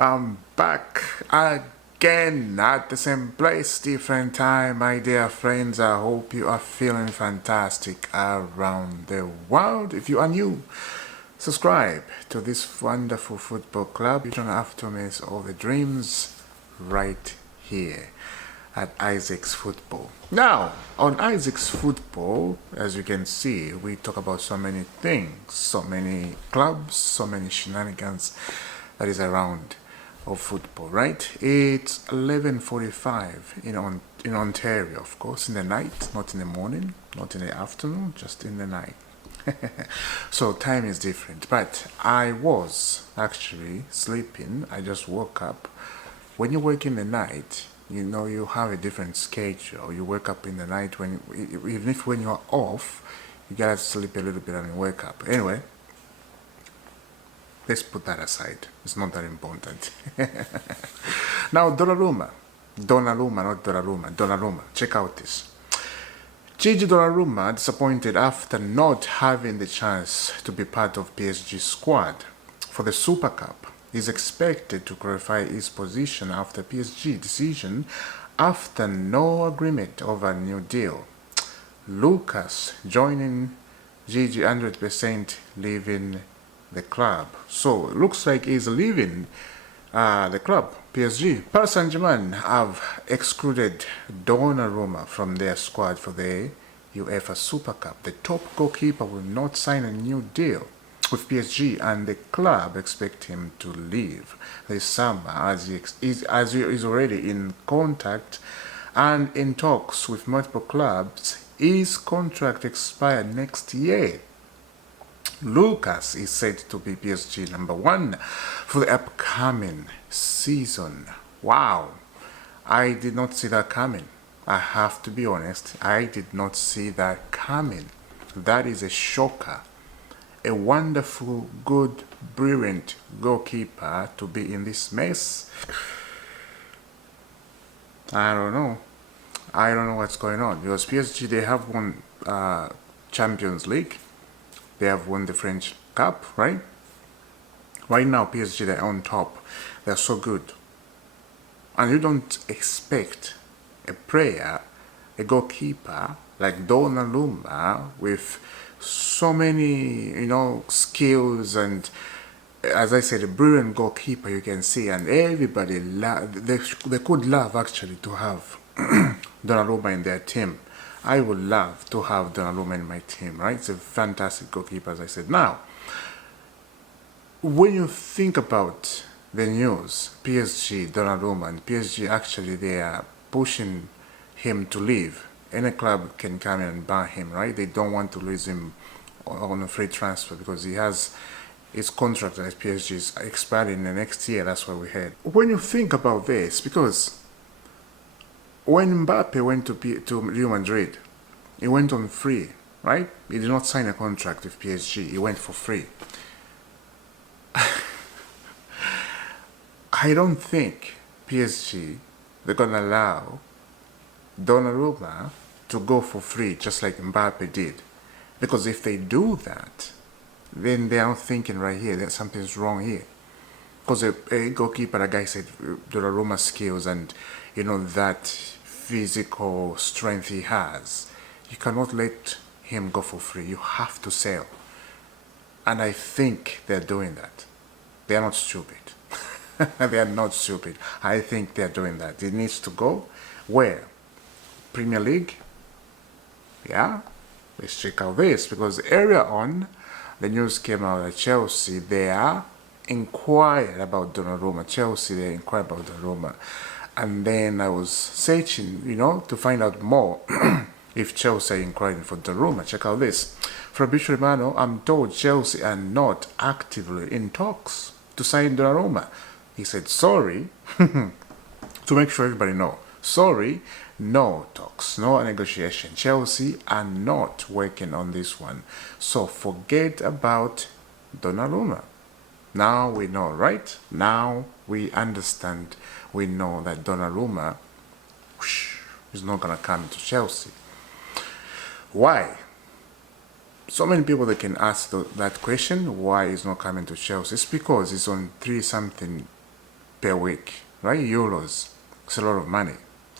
I'm back again at the same place, different time, my dear friends. I hope you are feeling fantastic around the world. If you are new, subscribe to this wonderful football club. You don't have to miss all the dreams right here at Isaac's Football. Now, on Isaac's Football, as you can see, we talk about so many things, so many clubs, so many shenanigans that is around of football, right? It's 11:45 in Ontario, of course, in the night, not in the morning, not in the afternoon, just in the night. So time is different, but I was actually sleeping. I just woke up. When you work in the night, you know you have a different schedule. You wake up in the night even if when you're off, you gotta sleep a little bit and you wake up. Anyway, let's put that aside. It's not that important. Now, Donnarumma, not Donnarumma. Check out this. Gigio Donnarumma disappointed after not having the chance to be part of PSG squad for the Super Cup. Is expected to clarify his position after PSG decision after no agreement over a new deal. Lucas joining Gigi 100% leaving the club. So it looks like he's leaving the club, PSG. Paris St Germain have excluded Donnarumma from their squad for the UEFA Super Cup. The top goalkeeper will not sign a new deal with PSG, and the club expect him to leave this summer as he is already in contact and in talks with multiple clubs. His contract expired next year. Lucas is said to be PSG number one for the upcoming season. Wow, I did not see that coming. I have to be honest, I did not see that coming. That is a shocker. A wonderful, good, brilliant goalkeeper to be in this mess. I don't know. I don't know what's going on, because PSG, they have won Champions League. They have won the French Cup, right? Right now, PSG, they're on top. They're so good. And you don't expect a player, a goalkeeper like Donnarumma with so many, skills, and as I said, a brilliant goalkeeper you can see, and everybody they could love actually to have Donnarumma in their team. I would love to have Donnarumma in my team, right? It's a fantastic goalkeeper, as I said. Now, when you think about the news, PSG, Donnarumma, and PSG actually they are pushing him to leave. Any club can come in and buy him, right? They don't want to lose him on a free transfer because he has his contract at PSG is expiring in the next year. That's what we heard. When you think about this, because when Mbappe went to Real Madrid, he went on free, right? He did not sign a contract with PSG. He went for free. I don't think PSG, they're going to allow Donnarumma to go for free just like Mbappe did. Because if they do that, then they are thinking right here that something's wrong here. Because a goalkeeper, like I said, Donnarumma's skills and, that physical strength he has, you cannot let him go for free. You have to sell. And I think they're doing that. They are not stupid. They are not stupid. I think they're doing that. It needs to go where? Premier League? Yeah? Let's check out this, because earlier on, the news came out that Chelsea, they are inquired about Donnarumma. Chelsea, they inquired about Donnarumma. And then I was searching, to find out more if Chelsea are inquiring for Donnarumma. Check out this. Fabrizio Romano, I'm told Chelsea are not actively in talks to sign Donnarumma. He said, sorry, to make sure everybody know. Sorry, no talks, no negotiation. Chelsea are not working on this one. So forget about Donnarumma. Now we know, right? Now we understand. We know that Donnarumma is not going to come to Chelsea. Why? So many people that can ask that question, why is not coming to Chelsea? It's because it's on 3-something per week, right? Euros. It's a lot of money.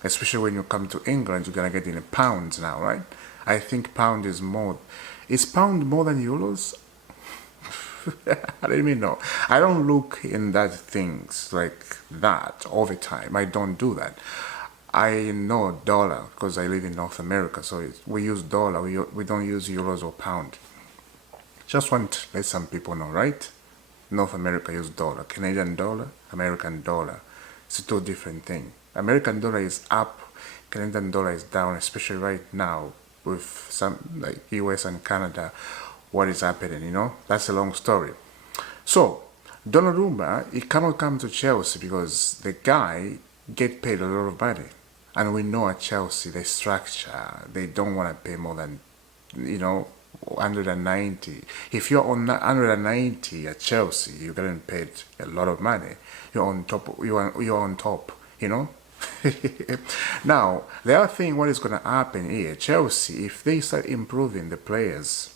Especially when you come to England, you're gonna get in pounds now, right? I think pound is more. Is pound more than euros? I don't even know. I don't look in that things like that all the time. I don't do that. I know dollar because I live in North America, so we use dollar. We don't use euros or pound. Just want to let some people know, right? North America use dollar, Canadian dollar, American dollar. It's two different things. American dollar is up, Canadian dollar is down, especially right now with some like US and Canada. What is happening, you know? That's a long story. So, Donnarumma, he cannot come to Chelsea because the guy get paid a lot of money. And we know at Chelsea, the structure, they don't want to pay more than, you know, 190. If you're on 190 at Chelsea, you're getting paid a lot of money. You're on top. You're on top. You know. Now the other thing, what is going to happen here? Chelsea, if they start improving the players,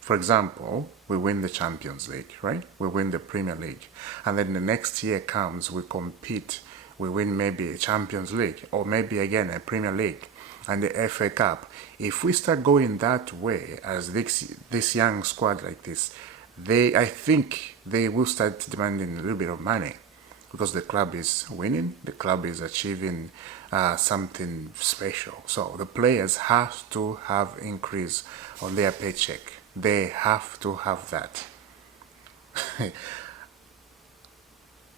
for example, we win the Champions League, right? We win the Premier League, and then the next year comes, we compete. We win maybe a Champions League or maybe again a Premier League and the FA Cup. If we start going that way as this young squad like this, I think they will start demanding a little bit of money because the club is winning, the club is achieving something special. So the players have to have increase on their paycheck. They have to have that.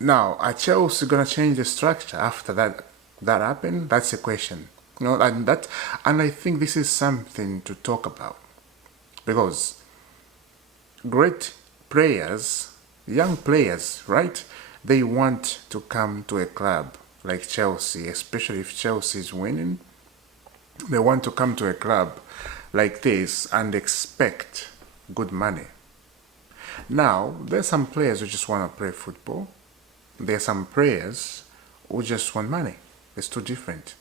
Now, are Chelsea gonna change the structure after that happened? That's a question. You know, and I think this is something to talk about because great players, young players, right? They want to come to a club like Chelsea, especially if Chelsea is winning. They want to come to a club like this and expect good money. Now, there's some players who just want to play football. There are some players who just want money. It's too different.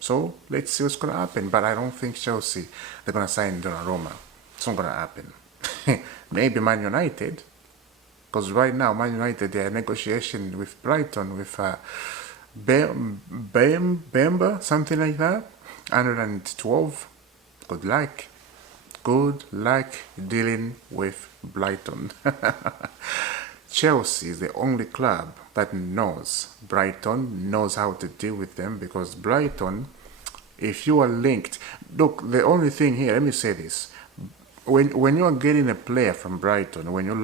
So let's see what's going to happen. But I don't think Chelsea, they're going to sign Donnarumma. It's not going to happen. Maybe Man United. Because right now, Man United, they are negotiation with Brighton, with Bemba, something like that. 112. Good luck. Good luck dealing with Brighton. Chelsea is the only club that knows Brighton, knows how to deal with them because Brighton, if you are linked, look, the only thing here, let me say this. When you are getting a player from Brighton, when you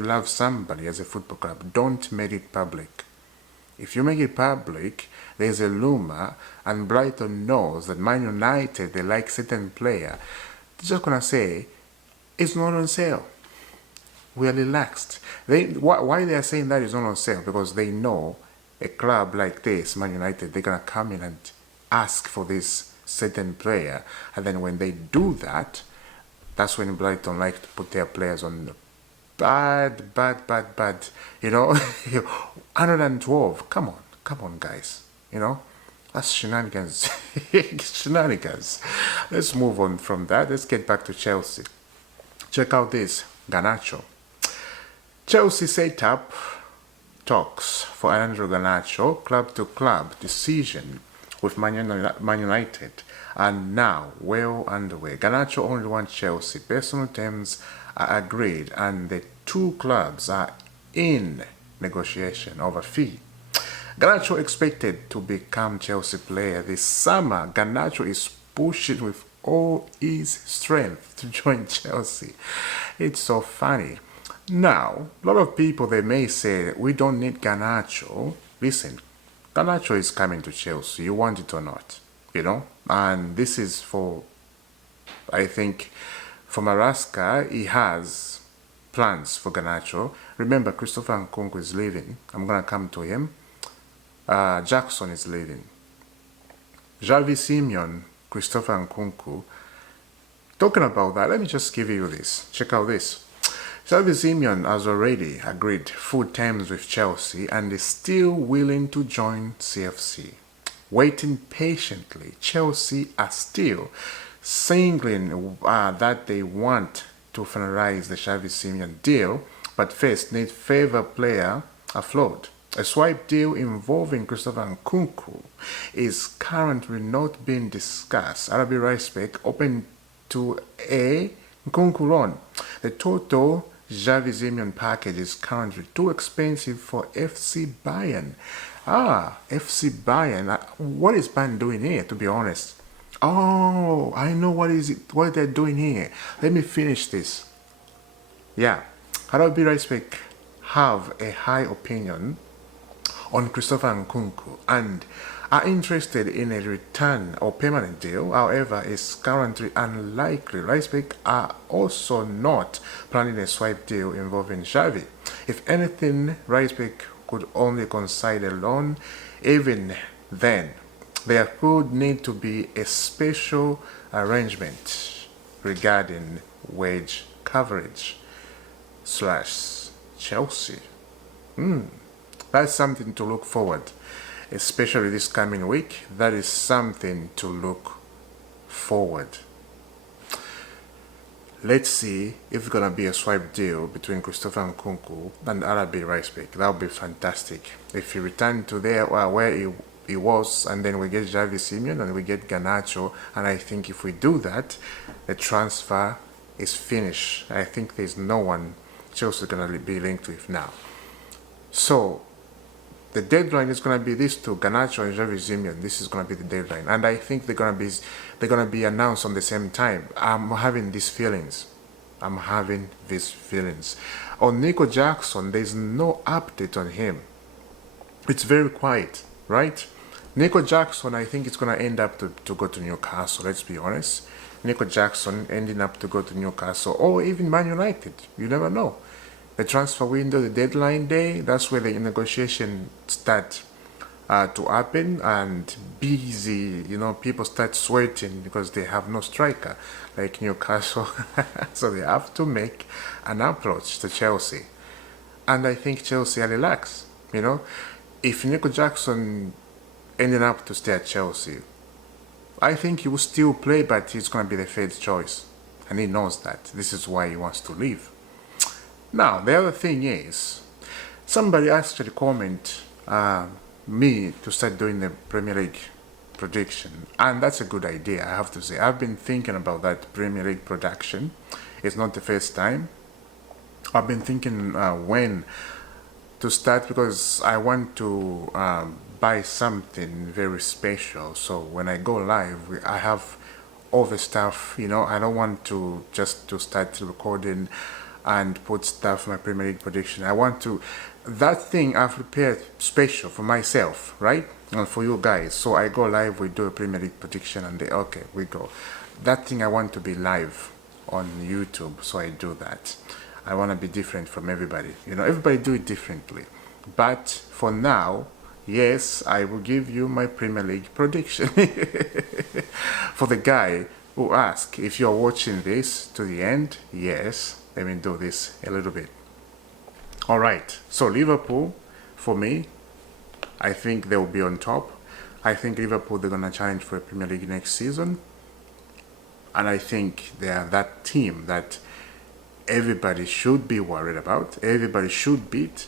love somebody as a football club, don't make it public. If you make it public, there's a rumor, and Brighton knows that Man United, they like certain player. They're just gonna say, it's not on sale. We are relaxed. Why they are saying that is not on sale? Because they know a club like this, Man United, they're gonna come in and ask for this certain player, and then when they do that, that's when Brighton like to put their players on the bad. You know, 112. Come on, guys. You know, that's shenanigans. Shenanigans. Let's move on from that. Let's get back to Chelsea. Check out this, Garnacho. Chelsea set up talks for Alejandro Garnacho, club-to-club decision with Man United, and now well underway. Garnacho only wants Chelsea. Personal terms are agreed, and the two clubs are in negotiation over fee. Garnacho expected to become Chelsea player this summer. Garnacho is pushing with all his strength to join Chelsea. It's so funny. Now, a lot of people, they may say, we don't need Garnacho. Listen, Garnacho is coming to Chelsea. You want it or not, you know? And this is for, I think, for Maresca, he has plans for Garnacho. Remember, Christopher Nkunku is leaving. I'm going to come to him. Jackson is leaving. Xavi Simeon, Christopher Nkunku. Talking about that, let me just give you this. Check out this. Xavi Simeon has already agreed full terms with Chelsea and is still willing to join CFC. Waiting patiently, Chelsea are still signaling that they want to finalize the Xavi Simeon deal, but first need favor player afloat. A swipe deal involving Christopher Nkunku is currently not being discussed. RB Leipzig open to a Nkunku loan. The total Xavi Simeon package is currently too expensive for FC Bayern. FC Bayern. What is Bayern doing here, to be honest? Oh, I know what they're doing here. Let me finish this. Yeah, RB Leipzig have a high opinion on Christopher Nkunku and are interested in a return or permanent deal. However, it's currently unlikely. Leipzig are also not planning a swipe deal involving Xavi. If anything, Leipzig could only consider a loan. Even then, there could need to be a special arrangement regarding wage coverage / Chelsea. That's something to look forward, especially this coming week. That is something to look forward. Let's see if it's gonna be a swipe deal between Christopher Nkunku and RB Leipzig. That would be fantastic. If he returned to there where he was, and then we get Xavi Simeon and we get Garnacho, and I think if we do that, the transfer is finished. I think there's no one Chelsea is gonna be linked with now. So the deadline is gonna be these two, Garnacho and Xavi Simeon. This is gonna be the deadline, and I think they're gonna be announced on the same time. I'm having these feelings. On Nico Jackson, there's no update on him. It's very quiet, right? Nico Jackson, I think it's gonna end up to go to Newcastle. Let's be honest. Nico Jackson ending up to go to Newcastle or even Man United. You never know. The transfer window, the deadline day, that's where the negotiation start to happen, and busy, people start sweating because they have no striker like Newcastle. So they have to make an approach to Chelsea. And I think Chelsea are relaxed, If Nico Jackson ended up to stay at Chelsea, I think he will still play, but he's going to be the third choice. And he knows that. This is why he wants to leave. Now, the other thing is, somebody actually comment me to start doing the Premier League prediction. And that's a good idea, I have to say. I've been thinking about that Premier League production. It's not the first time. I've been thinking when to start, because I want to buy something very special. So when I go live, I have all the stuff, I don't want to just to start recording and put stuff in my Premier League prediction. I want to, that thing I've prepared special for myself, right? And for you guys. So I go live, we do a Premier League prediction, and okay, we go. That thing I want to be live on YouTube, so I do that. I want to be different from everybody. Everybody do it differently. But for now, yes, I will give you my Premier League prediction. For the guy who asked, if you're watching this to the end, yes, let me do this a little bit. All right, so Liverpool, for me, I think they will be on top. I think Liverpool, they're going to challenge for a Premier League next season. And I think they are that team that everybody should be worried about. Everybody should beat.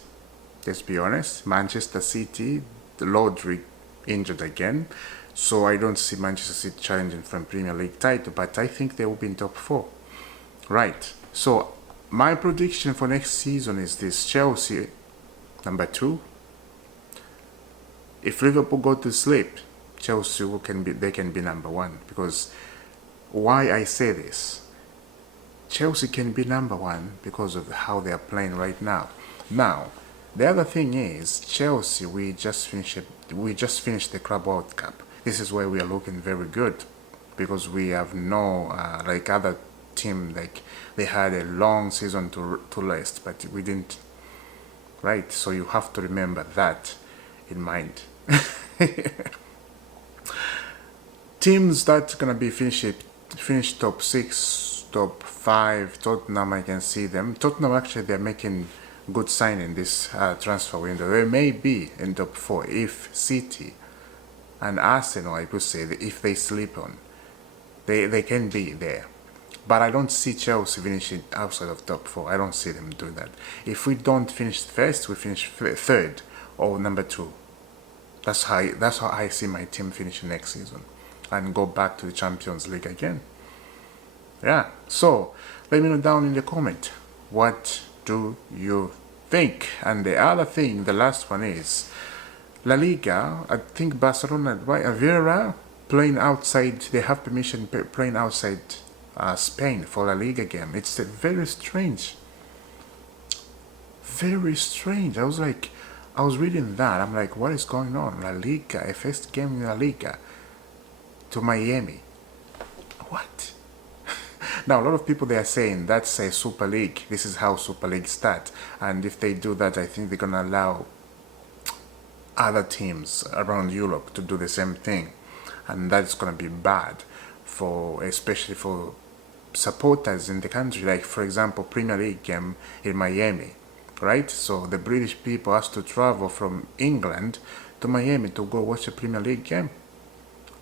Let's be honest. Manchester City, the Rodri injured again. So I don't see Manchester City challenging for a Premier League title. But I think they will be in top 4. Right. So my prediction for next season is this: Chelsea, number 2. If Liverpool go to sleep, Chelsea can be number 1. Because why I say this? Chelsea can be number 1 because of how they are playing right now. Now, the other thing is, Chelsea, we just finished the Club World Cup. This is why we are looking very good, because we have no like other team, like they had a long season to last, but we didn't. Right, so you have to remember that in mind. Teams that's gonna be finish top 6, top 5. Tottenham, I can see them. Tottenham, actually, they're making good signing this transfer window. They may be in top 4 if City and Arsenal, I could say, if they sleep on, they can be there. But I don't see Chelsea finishing outside of top four. I don't see them doing that. If we don't finish first, we finish third or number two. That's how I see my team finishing next season and go back to the Champions League again. Yeah. So let me know down in the comment. What do you think? And the other thing, the last one is La Liga. I think Barcelona, Villarreal playing outside. They have permission playing outside Spain for La Liga game. It's very strange. Very strange. I was reading that. I'm like, what is going on? La Liga, a first game in La Liga to Miami. What? Now, a lot of people, they are saying that's a Super League. This is how Super League start. And if they do that, I think they're going to allow other teams around Europe to do the same thing. And that's going to be bad, especially for supporters in the country. Like, for example, Premier League game in Miami, right? So the British people has to travel from England to Miami to go watch a Premier League game.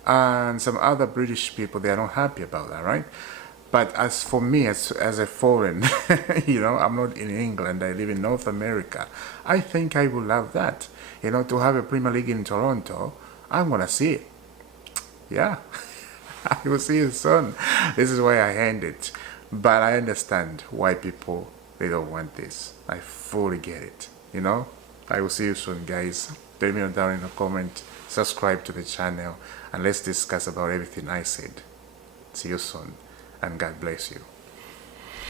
And some other British people, they are not happy about that, right? But as for me, as a foreign, I'm not in England, I live in North America. I think I would love that. To have a Premier League in Toronto, I'm going to see it. Yeah, I will see it soon. This is why I end it. But I understand why people, they don't want this. I fully get it, I will see you soon, guys. Let me know down in the comment, subscribe to the channel, and let's discuss about everything I said. See you soon, and God bless you.